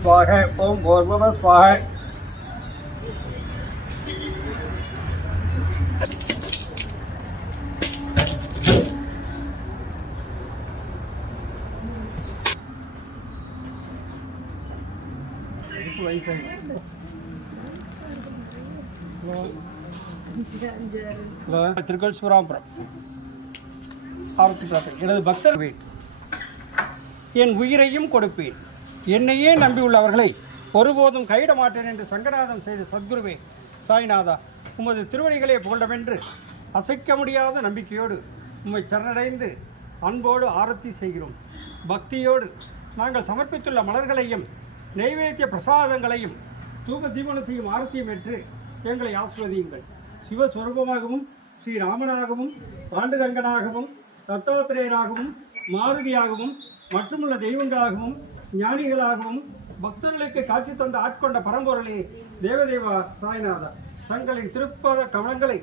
स्वाहे Om Gaurav स्वाहे Thank you. திருக்கல் சூராபுரம் ஆபத்து எனது பக்தர் என் உயிரையும் கொடுப்பேன். என்னையே நம்பியுள்ளவர்களை ஒருபோதும் கையிட மாட்டேன் என்று சங்கநாதம் செய்த சத்குருவே சாய்நாதா உமது திருவடிகளே புகழமென்று அசைக்க முடியாத நம்பிக்கையோடு உம்மை சரணடைந்து அன்போடு ஆரத்தி செய்கிறோம். பக்தியோடு நாங்கள் சமர்ப்பித்துள்ள மலர்களையும் நெய்வேத்திய பிரசாதங்களையும் தூக தீபனம் செய்யும் ஆரத்தியும் என்று எங்களை ஆசிர்வதியுங்கள் சிவஸ்வரூபமாகவும் ஸ்ரீராமனாகவும் பாண்டுரங்கனாகவும் தத்தாத்திரேயனாகவும் மாருதியாகவும் மற்றுமுள்ள தெய்வங்களாகவும் ஞானிகளாகவும் பக்தர்களுக்கு காட்சி தந்த ஆட்கொண்ட பரம்பொருளே தேவதேவா சாய்நாதா. தங்களின் திருப்பாத கவனங்களை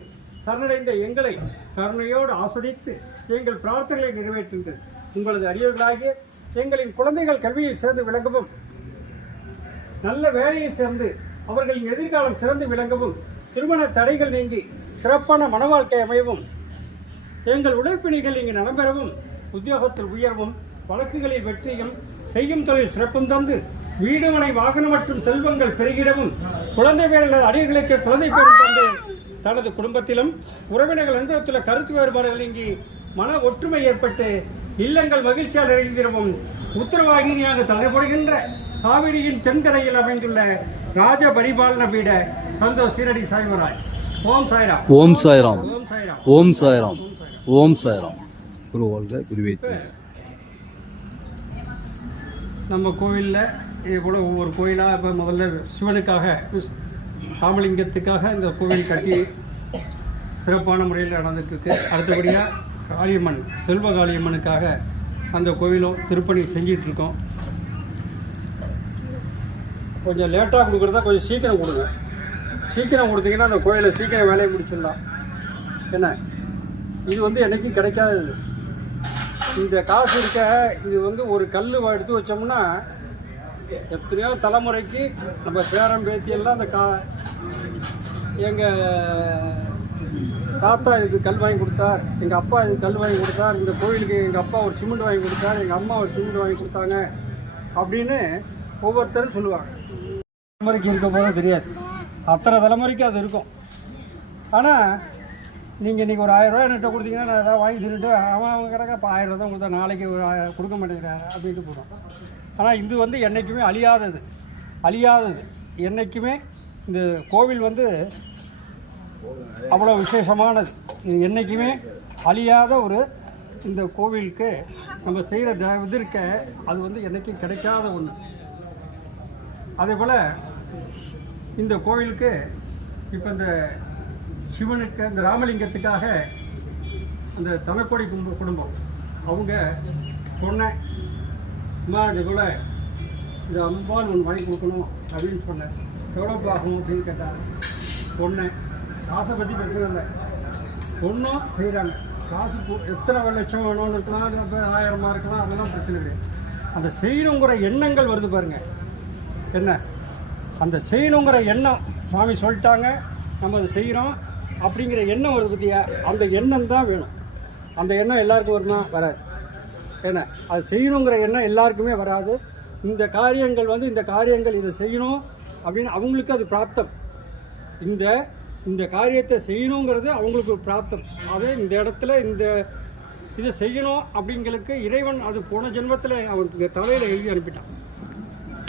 சரணடைந்த எங்களை கருணையோடு ஆஸ்வதித்து எங்கள் பிரார்த்தனைகளை நிறைவேற்றுங்கள். உங்களது அடியவர்களாகிய எங்களின் குழந்தைகள் கல்வியில் சேர்ந்து விளங்கவும் நல்ல வேலையில் சேர்ந்து அவர்களின் எதிர்காலம் சிறந்து விளங்கவும் திருமண தடைகள் நீங்கி சிறப்பான மன வாழ்க்கை அமையவும் எங்கள் உழைப்பிணிகள் இங்கு நடைபெறவும் உத்தியோகத்தில் உயர்வும் வழக்குகளில் வெற்றியும் செய்யும் தொழில் சிறப்பும் தந்து வீடுமனை வாகனம் மற்றும் செல்வங்கள் பெருகிடவும் குழந்தை பேரில் அடிகளுக்கு குழந்தை பேரும் தந்து தனது குடும்பத்திலும் உறவினர்கள் அன்றத்தில் கருத்து வேறுபாடுகள் நீங்கி மன ஒற்றுமை ஏற்பட்டு இல்லங்கள் மகிழ்ச்சியால் நிறைந்திடவும் உத்தரவாகினியாக தலைப்படுகின்ற காவிரியின் தென்கரையில் அமைந்துள்ள ராஜ பரிபாலன பீட சந்தோ சீரடி சாய்வராஜ். ஓம் சாய்ராம். ஓம் சாய்ராம். ஓம் சாய்ராம். ஓம் சாய்ராம். குரு வாழ்க குருவே. நம்ம கோவிலில் இது போல் ஒவ்வொரு கோயிலாக இப்போ முதல்ல சிவனுக்காக ராமலிங்கத்துக்காக இந்த கோவில் கட்டி சிறப்பான முறையில் நடந்துட்டு இருக்கு. அடுத்தபடியாக காளியம்மன் செல்வ காளியம்மனுக்காக அந்த கோவிலும் திருப்பணி செஞ்சிட்டு இருக்கோம். கொஞ்சம் லேட்டாக கொடுக்குறதா கொஞ்சம் சீக்கிரம் கொடுங்க. சீக்கிரம் கொடுத்தீங்கன்னா அந்த கோயிலை சீக்கிரம் வேலையை முடிச்சிடலாம். என்ன? இது வந்து என்றைக்கும் கிடைக்காதது இந்த காசு இருக்க இது வந்து ஒரு கல் எடுத்து வச்சோம்னா எத்தனையோ தலைமுறைக்கு நம்ம பேரம் பேத்தி எல்லாம் அந்த கா எங்கள் தாத்தா இதுக்கு கல் வாங்கி கொடுத்தார் எங்கள் அப்பா இதுக்கு கல் வாங்கி கொடுத்தார் இந்த கோயிலுக்கு எங்கள் அப்பா ஒரு சிமெண்ட் வாங்கி கொடுத்தார் எங்கள் அம்மா ஒரு சிமெண்ட் வாங்கி கொடுத்தாங்க அப்படின்னு ஒவ்வொருத்தரும் சொல்லுவாங்க. தலைமுறைக்கு இருக்க போதும் தெரியாது. அத்தனை தலைமுறைக்கு அது இருக்கும். ஆனால் நீங்கள் இன்றைக்கி ஒரு ஆயிரம் ரூபாய் என்கிட்ட கொடுத்தீங்கன்னா நான் ஏதாவது வாங்கி தின்னுட்டு அவன் அவங்க கிடக்க இப்போ ஆயிரம் ரூபா தான் கொடுத்தா நாளைக்கு ஒரு கொடுக்க மாட்டேங்கிறாரு அப்படின்ட்டு போகிறோம் ஆனால் இது வந்து என்றைக்குமே அழியாதது. அழியாதது. என்றைக்குமே இந்த கோவில் வந்து அவ்வளோ விசேஷமானது. இது என்றைக்குமே அழியாத ஒரு இந்த கோவிலுக்கு நம்ம செய்கிற த இருக்க அது வந்து என்றைக்கும் கிடைக்காத ஒன்று அதே போல் இந்த கோவிலுக்கு இப்போ இந்த சிவனுக்கு இந்த ராமலிங்கத்துக்காக அந்த தனக்கொடி கும்ப குடும்பம். அவங்க சொன்னேன் அம்மா இது போல் இந்த அம்பான் ஒன்று வாங்கி கொடுக்கணும் அப்படின்னு சொன்னேன் எவ்வளோ ஆகும் அப்படின்னு கேட்டாங்க சொன்னேன். காசை பற்றி பிரச்சனை இல்லை. ஒன்றும் செய்கிறாங்க காசு எத்தனை லட்சம் வேணும்னு இருக்கலாம் ஆயிரமாக ஆயிரமா இருக்கலாம் அதெல்லாம் பிரச்சனை இல்லை அந்த செய்யணுங்கிற எண்ணங்கள் வருது பாருங்கள் என்ன? அந்த செய்யணுங்கிற எண்ணம் சுவாமி சொல்லிட்டாங்க. நம்ம அதை செய்கிறோம் அப்படிங்கிற எண்ணம் வருது பற்றியா அந்த எண்ணம் தான் வேணும். அந்த எண்ணம் எல்லாருக்கும் வருமா? வராது. என்ன? அது செய்யணுங்கிற எண்ணம் எல்லாருக்குமே வராது. இந்த காரியங்கள் வந்து இந்த காரியங்கள் இதை செய்யணும் அப்படின்னு அவங்களுக்கு அது பிராப்தம். இந்த இந்த காரியத்தை செய்யணுங்கிறது அவங்களுக்கு ஒரு பிராப்தம். அதே இந்த இடத்துல இந்த இதை செய்யணும் அப்படிங்களுக்கு இறைவன் அது போன ஜென்மத்தில் அவன் தலையில் எழுதி அனுப்பிட்டான்.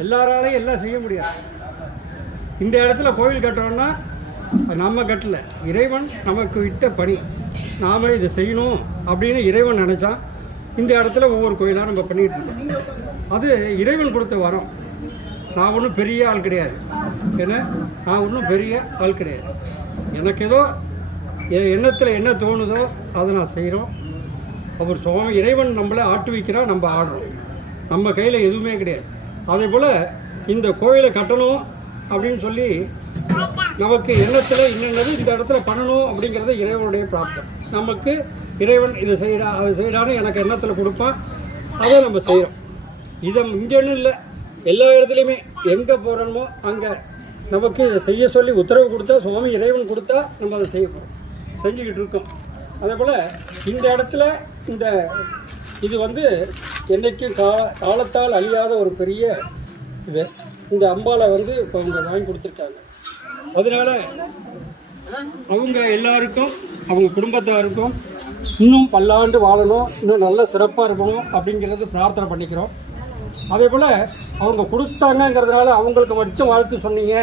எல்லாராலையும் எல்லாம் செய்ய முடியாது. இந்த இடத்துல கோவில் கட்டுறோன்னா நம்ம கட்டல. இறைவன் நமக்கு விட்ட பணி. நாம இதை செய்யணும் அப்படின்னு இறைவன் நினச்சான் இந்த இடத்துல ஒவ்வொரு கோயிலாக நம்ம பண்ணிகிட்டு இருக்கோம். அது இறைவன் கொடுத்த வரம். நான் ஒன்றும் பெரிய ஆள் கிடையாது. ஏன்னா நான் ஒன்றும் பெரிய ஆள் கிடையாது. எனக்கு ஏதோ என் எண்ணத்தில் என்ன தோணுதோ அதை நான் செய்கிறோம் அவர் சுவாமி இறைவன் நம்மளை ஆட்டு வைக்கிறா நம்ம ஆடுறோம். நம்ம கையில் எதுவுமே கிடையாது. அதே போல் இந்த கோயிலை கட்டணும் அப்படின்னு சொல்லி நமக்கு எண்ணத்தில் என்னென்னது இந்த இடத்துல பண்ணணும் அப்படிங்கிறது இறைவனுடைய பிராப்தம் நமக்கு இறைவன் இதை செய்யடா அதை செய்யடான்னு எனக்கு எண்ணத்தில் கொடுப்பான். அதை நம்ம செய்கிறோம் இதை இங்கேன்னு இல்லை. எல்லா இடத்துலையுமே எங்கே போகிறோமோ அங்கே நமக்கு இதை செய்ய சொல்லி உத்தரவு கொடுத்தா சுவாமி இறைவன் கொடுத்தா நம்ம அதை செய்ய போகிறோம் செஞ்சுக்கிட்டு இருக்கோம். அதே போல் இந்த இடத்துல இந்த இது வந்து என்றைக்கும் கா காலத்தால் அழியாத ஒரு பெரிய இது. இந்த அம்பாவை வந்து இப்போ அவங்க வாங்கி கொடுத்துருக்காங்க. அதனால அவங்க எல்லாருக்கும் அவங்க குடும்பத்தாருக்கும் இன்னும் பல்லாண்டு வாழணும் இன்னும் நல்ல சிறப்பாக இருக்கணும் அப்படிங்கிறது பிரார்த்தனை பண்ணிக்கிறோம். அதே போல் அவங்க கொடுத்தாங்கங்கிறதுனால அவங்களுக்கு மட்டும் வாழ்த்து சொன்னீங்க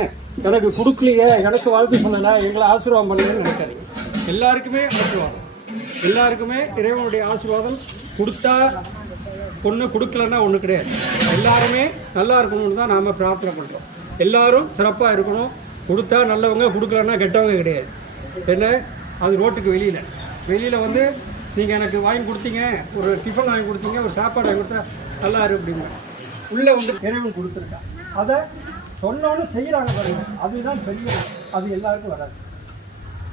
எனக்கு கொடுக்கலையே எனக்கு வாழ்த்து சொல்லலை எங்களை ஆசீர்வாதம் பண்ணலன்னு நினைக்காதீங்க. எல்லாருக்குமே ஆசீர்வாதம். எல்லாருக்குமே இறைவனுடைய ஆசீர்வாதம் கொடுத்தா ஒன்று கொடுக்கலன்னா ஒன்று கிடையாது. எல்லாருமே நல்லா இருக்கணும்னு தான் நாம் பிரார்த்தனை பண்ணுறோம் எல்லாரும் சிறப்பாக இருக்கணும். கொடுத்தா நல்லவங்க கொடுக்கலன்னா கெட்டவங்க கிடையாது. என்ன? அது ரோட்டுக்கு வெளியில். வெளியில் வந்து நீங்கள் எனக்கு வாங்கி கொடுத்தீங்க ஒரு டிஃபன் வாங்கி கொடுத்தீங்க ஒரு சாப்பாடு வாங்கி கொடுத்தா நல்லா இருக்கு அப்படிங்க உள்ளே வந்து இறைவன் கொடுத்துருக்கா. அதை சொன்னோன்னு செய்கிறாங்க பாருங்க. அதுதான் பெரிய அது எல்லாருக்கும் வராது.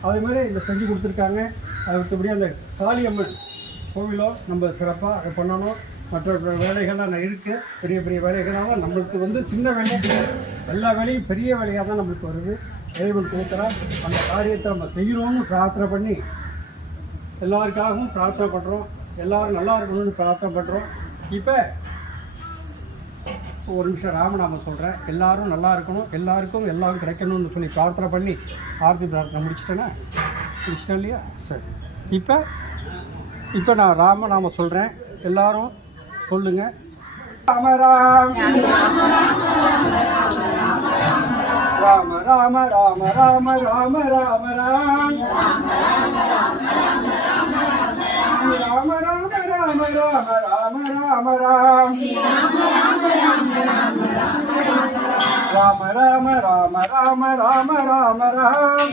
அதே மாதிரி இந்த செஞ்சு கொடுத்துருக்காங்க. அடுத்தபடி அந்த காளியம்மன் கோவிலோ நம்ம சிறப்பாக பண்ணணும். மற்ற வேலைகள்லாம் இருக்குது பெரிய பெரிய வேலைகளாக நம்மளுக்கு வந்து சின்ன வேலை எல்லா வேலையும் பெரிய வேலையாக தான் நம்மளுக்கு வருது. இறைவன் கொடுக்குறா அந்த காரியத்தை நம்ம செய்யணும்னு பிரார்த்தனை பண்ணி எல்லாருக்காகவும் பிரார்த்தனை பண்ணுறோம் எல்லாரும் நல்லா இருக்கணும்னு பிரார்த்தனை பண்ணுறோம் இப்போ ஒரு நிமிஷம் ராமநாமம் சொல்கிறேன் எல்லாரும் நல்லா இருக்கணும். எல்லாருக்கும் எல்லாம் கிடைக்கணும்னு சொல்லி பிரார்த்தனை பண்ணி ஆர்த்தி பிரார்த்தனை முடிச்சிட்டேன்னா முடிச்சிட்டேன் இல்லையா சரி இப்போ இப்போ நான் ராமநாமம் சொல்கிறேன் எல்லாரும் சொல்லுங்கள் ராம ராம ராம ராம ராம ராம ராம ராம ராம் ராம ராம ராம ராம ராம ராம ராம் ராம ராம ராம ராம ராம ராம ராம்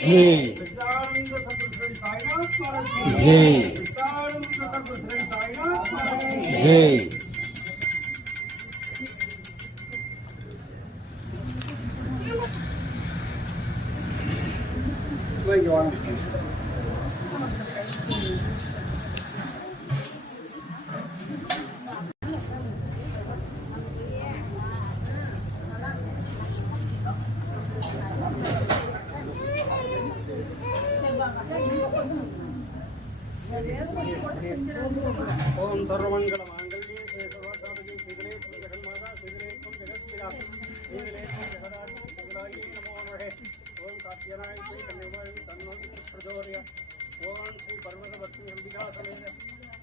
জি জি জি Thank you, ओम सर्वमंगल मांगल्ये सर्वसाधके शिवरे जगन्माता शिवरे तुम जगत्पिता शिवरे तुम जगदाधि जगदाधि नमो नमः। ओम कात्यायनाय श्री कन्यावाय तन्नो प्रचोदय। ओम श्री पर्वतवर्ती अंबिका समेत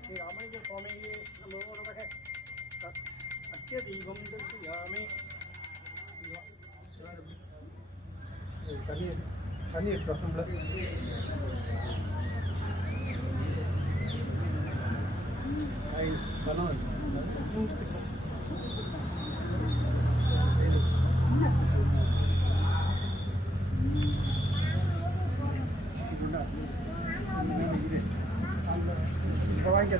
श्री रामलिंग स्वामी नमो नमः। सत्य दीपम दर्शयामि। तनी तनी प्रसन्न ಸವಾಂಗ್